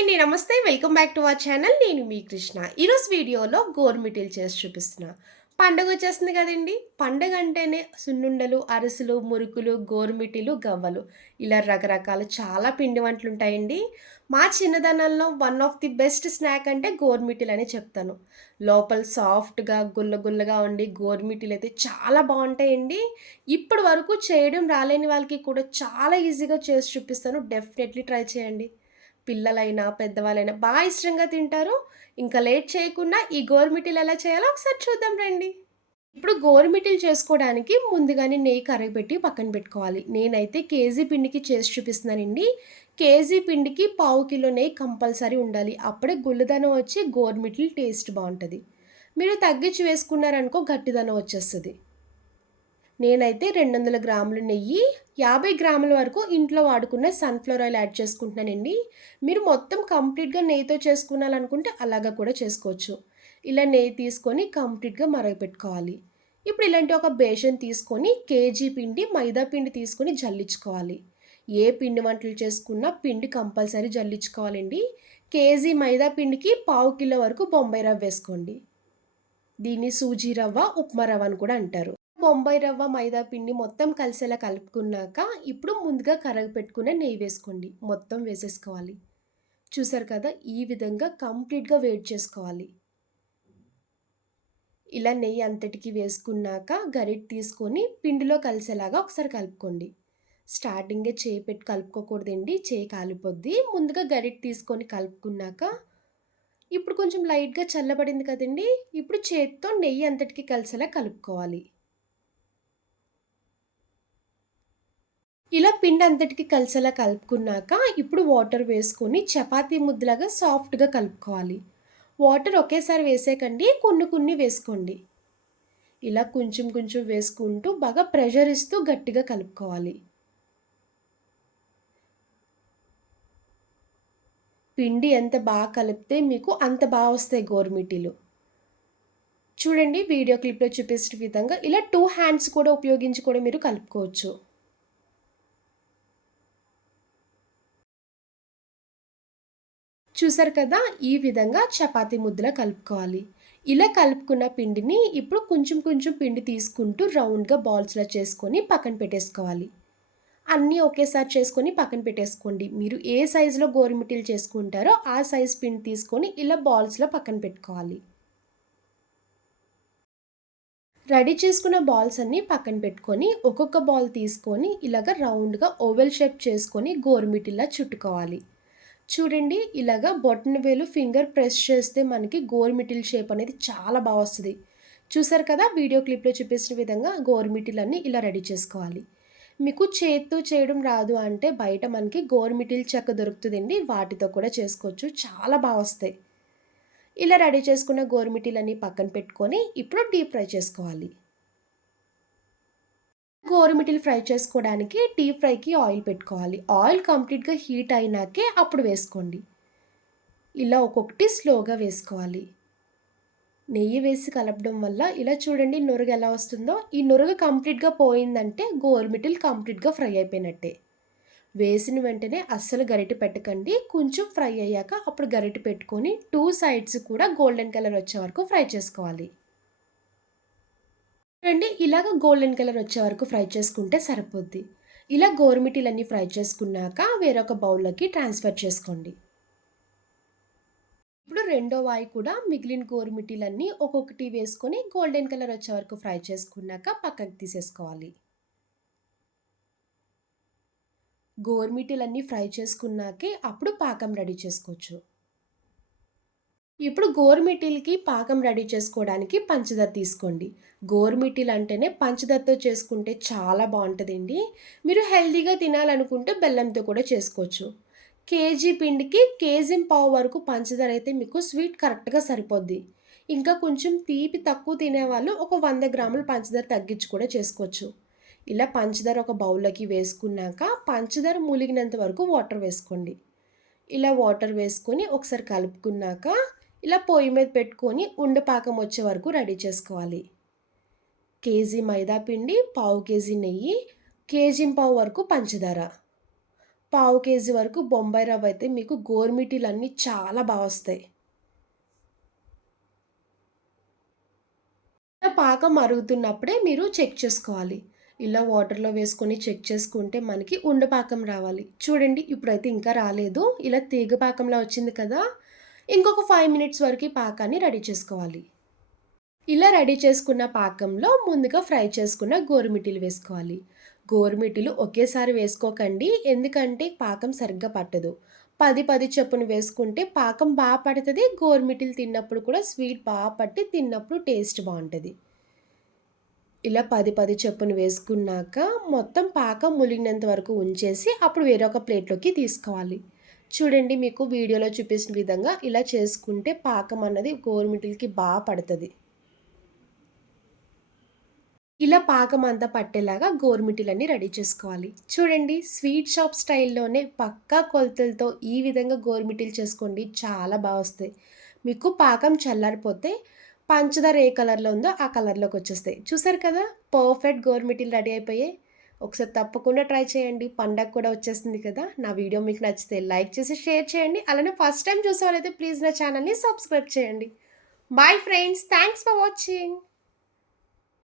అండి నమస్తే. Welcome back to our channel. నేను మీ కృష్ణ. ఈరోజు వీడియోలో గోర్మిటీలు చేసి చూపిస్తున్నా. పండగ వచ్చేస్తుంది కదండి. పండగ అంటేనే సున్నుండలు అరిసెలు మురుకులు గోరుమిటీలు గవ్వలు. ఇలా రకరకాల చాలా పిండి వంటలు ఉంటాయండి. మా చిన్నదనంలో one of the best snack అంటే గోర్మిటీలు అని చెప్తాను. లోపల సాఫ్ట్గా గుల్లగుల్లగా ఉండి గోరుమిటిలు అయితే చాలా బాగుంటాయండి. ఇప్పటి వరకు చేయడం రాలేని వాళ్ళకి కూడా చాలా ఈజీగా చేసి చూపిస్తాను. డెఫినెట్లీ ట్రై చేయండి. పిల్లలైనా పెద్దవాళ్ళైనా బాగా ఇష్టంగా తింటారు. ఇంకా లేట్ చేయకుండా ఈ గోరుమిటిలు ఎలా చేయాలో ఒకసారి చూద్దాం రండి. ఇప్పుడు గోరుమిటిలు చేసుకోవడానికి ముందుగానే నెయ్యి కరగబెట్టి పక్కన పెట్టుకోవాలి. నేనైతే కేజీ పిండికి చేసి చూపిస్తున్నానండి. కేజీ పిండికి పావు కిలో నెయ్యి కంపల్సరీ ఉండాలి. అప్పుడే గుల్లదనం వచ్చి గోరుమిటిల్ టేస్ట్ బాగుంటుంది. మీరు తగ్గించి వేసుకున్నారనుకో గట్టిదనం వచ్చేస్తుంది. నేనైతే రెండు వందల గ్రాముల నెయ్యి యాభై గ్రాముల వరకు ఇంట్లో వాడుకున్న సన్ఫ్లవర్ ఆయిల్ యాడ్ చేసుకుంటున్నానండి. మీరు మొత్తం కంప్లీట్గా నెయ్యితో చేసుకున్నారనుకుంటే అలాగా కూడా చేసుకోవచ్చు. ఇలా నెయ్యి తీసుకొని కంప్లీట్గా మరగపెట్టుకోవాలి. ఇప్పుడు ఇలాంటి ఒక బేషన్ తీసుకొని కేజీ పిండి మైదా పిండి తీసుకొని జల్లించుకోవాలి. ఏ పిండి వంటలు చేసుకున్నా పిండి కంపల్సరీ జల్లించుకోవాలండి. కేజీ మైదా పిండికి పావు కిలో వరకు బొంబాయి రవ్వ వేసుకోండి. దీన్ని సూజీ రవ్వ ఉప్మా రవ్వ అని కూడా అంటారు. బొంబాయి రవ్వ మైదా పిండి మొత్తం కలిసేలా కలుపుకున్నాక ఇప్పుడు ముందుగా కరగ పెట్టుకునే నెయ్యి వేసుకోండి. మొత్తం వేసేసుకోవాలి. చూసారు కదా ఈ విధంగా కంప్లీట్గా వేడి చేసుకోవాలి. ఇలా నెయ్యి అంతటికి వేసుకున్నాక గరిట్ తీసుకొని పిండిలో కలిసేలాగా ఒకసారి కలుపుకోండి. స్టార్టింగే చేయి పెట్టి కలుపుకోకూడదండి. చేయి కాలిపోద్ది. ముందుగా గరిట్ తీసుకొని కలుపుకున్నాక ఇప్పుడు కొంచెం లైట్గా చల్లబడింది కదండి. ఇప్పుడు చేతితో నెయ్యి అంతటికి కలిసేలా కలుపుకోవాలి. ఇలా పిండి అంతటికి కలిసేలా కలుపుకున్నాక ఇప్పుడు వాటర్ వేసుకొని చపాతీ ముద్దలాగా సాఫ్ట్గా కలుపుకోవాలి. వాటర్ ఒకేసారి వేసేకండి కొన్ని కొన్ని వేసుకోండి. ఇలా కొంచెం కొంచెం వేసుకుంటూ బాగా ప్రెషర్ ఇస్తూ గట్టిగా కలుపుకోవాలి. పిండి ఎంత బాగా కలిపితే మీకు అంత బాగా వస్తాయి గోరుమిటీలు చూడండి వీడియో క్లిప్లో చూపించిన విధంగా ఇలా టూ హ్యాండ్స్ కూడా ఉపయోగించి కూడా మీరు కలుపుకోవచ్చు. చూసారు కదా ఈ విధంగా చపాతి ముద్దలా కలుపుకోవాలి. ఇలా కలుపుకున్న పిండిని ఇప్పుడు కొంచెం కొంచెం పిండి తీసుకుంటూ రౌండ్గా బాల్స్లా చేసుకొని పక్కన పెట్టేసుకోవాలి. అన్నీ ఒకేసారి చేసుకొని పక్కన పెట్టేసుకోండి. మీరు ఏ సైజులో గోరుమిటీలు చేసుకుంటారో ఆ సైజ్ పిండి తీసుకొని ఇలా బాల్స్లో పక్కన పెట్టుకోవాలి. రెడీ చేసుకున్న బాల్స్ అన్నీ పక్కన పెట్టుకొని ఒక్కొక్క బాల్ తీసుకొని ఇలాగ రౌండ్గా ఓవెల్ షేప్ చేసుకొని గోరుమిటిలా చుట్టుకోవాలి. చూడండి ఇలాగా బొట్టన వేలు ఫింగర్ ప్రెస్ చేస్తే మనకి గోరుమిటిల్ షేప్ అనేది చాలా బాగా వస్తుంది. చూసారు కదా వీడియో క్లిప్లో చూపించిన విధంగా గోరుమిటిలన్నీ ఇలా రెడీ చేసుకోవాలి. మీకు చేత్తో చేయడం రాదు అంటే బయట మనకి గోరుమిటిల్ చెక్క దొరుకుతుందండి వాటితో కూడా చేసుకోవచ్చు చాలా బాగా వస్తాయి. ఇలా రెడీ చేసుకున్న గోరుమిటీలన్నీ పక్కన పెట్టుకొని ఇప్పుడు డీప్ ఫ్రై చేసుకోవాలి. గోరుమిటిలు ఫ్రై చేసుకోవడానికి డీప్ ఫ్రైకి ఆయిల్ పెట్టుకోవాలి. ఆయిల్ కంప్లీట్గా హీట్ అయినాకే అప్పుడు వేసుకోండి. ఇలా ఒక్కొక్కటి స్లోగా వేసుకోవాలి. నెయ్యి వేసి కలపడం వల్ల ఇలా చూడండి నురుగు ఎలా వస్తుందో. ఈ నురుగు కంప్లీట్గా పోయిందంటే గోరుమిటీలు కంప్లీట్గా ఫ్రై అయిపోయినట్టే. వేసిన వెంటనే అస్సలు గరిటె పెట్టకండి. కొంచెం ఫ్రై అయ్యాక అప్పుడు గరిటె పెట్టుకొని టూ సైడ్స్ కూడా గోల్డెన్ కలర్ వచ్చే వరకు ఫ్రై చేసుకోవాలి. రండి ఇలాగ గోల్డెన్ కలర్ వచ్చే వరకు ఫ్రై చేసుకుంటే సరిపోద్ది. ఇలా గోరుమిటీలన్నీ ఫ్రై చేసుకున్నాక వేరొక బౌల్లోకి ట్రాన్స్ఫర్ చేసుకోండి. ఇప్పుడు రెండో వాయి కూడా మిగిలిన గోరుమిటీలన్నీ ఒక్కొక్కటి వేసుకొని గోల్డెన్ కలర్ వచ్చే వరకు ఫ్రై చేసుకున్నాక పక్కకు తీసేసుకోవాలి. గోరుమిటీలన్నీ ఫ్రై చేసుకున్నాకే అప్పుడు పాకం రెడీ చేసుకోవచ్చు. ఇప్పుడు గోరుమిటీలకి పాకం రెడీ చేసుకోవడానికి పంచదార తీసుకోండి. గోరుమిటీలు అంటేనే పంచదారతో చేసుకుంటే చాలా బాగుంటుందండి. మీరు హెల్దీగా తినాలనుకుంటే బెల్లంతో కూడా చేసుకోవచ్చు. కేజీ పిండికి కేజీ పావు వరకు పంచదార అయితే మీకు స్వీట్ కరెక్ట్గా సరిపోద్ది. ఇంకా కొంచెం తీపి తక్కువ తినేవాళ్ళు ఒక వంద గ్రాముల పంచదార తగ్గించి కూడా చేసుకోవచ్చు. ఇలా పంచదార ఒక బౌల్లోకి వేసుకున్నాక పంచదార మూలిగినంత వరకు వాటర్ వేసుకోండి. ఇలా వాటర్ వేసుకొని ఒకసారి కలుపుకున్నాక ఇలా పొయ్యి మీద పెట్టుకొని ఉండపాకం వచ్చే వరకు రెడీ చేసుకోవాలి కేజీ మైదా పిండి పావు కేజీ నెయ్యి కేజీ పావు వరకు పంచదార పావు కేజీ వరకు బొంబాయి రవ్వ అయితే మీకు గోరుమిటీలన్నీ చాలా బాగా వస్తాయి. పాకం మరుగుతున్నప్పుడే మీరు చెక్ చేసుకోవాలి. ఇలా వాటర్‌లో వేసుకొని చెక్ చేసుకుంటే మనకి ఉండపాకం రావాలి. చూడండి ఇప్పుడైతే ఇంకా రాలేదు. ఇలా తీగ పాకంలా వచ్చింది కదా! ఇంకొక ఫైవ్ మినిట్స్ వరకు పాకాన్ని రెడీ చేసుకోవాలి. ఇలా రెడీ చేసుకున్న పాకంలో ముందుగా ఫ్రై చేసుకున్న గోరుమిటీలు వేసుకోవాలి. గోరుమిటీలు ఒకేసారి వేసుకోకండి. ఎందుకంటే పాకం సరిగ్గా పట్టదు. పది పది చొప్పున వేసుకుంటే పాకం బాగా పడుతుంది గోరుమిటీలు తిన్నప్పుడు కూడా స్వీట్ బాగా పట్టి తిన్నప్పుడు టేస్ట్ బాగుంటుంది ఇలా పది పది చొప్పున వేసుకున్నాక మొత్తం పాకం ములిగినంత వరకు ఉంచేసి అప్పుడు వేరొక ప్లేట్‌లోకి తీసుకోవాలి. చూడండి మీకు వీడియోలో చూపించిన విధంగా ఇలా చేసుకుంటే పాకం అన్నది గోరుమిటీలకి బాగా పడుతుంది ఇలా పాకం అంతా పట్టేలాగా గోరుమిటిలన్నీ రెడీ చేసుకోవాలి. చూడండి స్వీట్ షాప్ స్టైల్‌లోనే పక్కా కొలతలతో ఈ విధంగా గోరుమిటిలు చేసుకోండి. చాలా బాగా వస్తాయి. మీకు పాకం చల్లారిపోతే పంచదార ఏ కలర్‌లో ఉందో ఆ కలర్‌లోకి వచ్చేస్తాయి. చూసారు కదా! పర్ఫెక్ట్ గోరుమిటిలు రెడీ అయిపోయాయి. ఒకసారి తప్పకుండా ట్రై చేయండి. పండగ కూడా వచ్చేస్తుంది కదా! నా వీడియో మీకు నచ్చితే లైక్ చేసి షేర్ చేయండి. అలానే ఫస్ట్ టైం చూసే వాళ్ళైతే ప్లీజ్ నా ఛానల్‌ని సబ్స్క్రైబ్ చేయండి. Bye friends. Thanks for watching.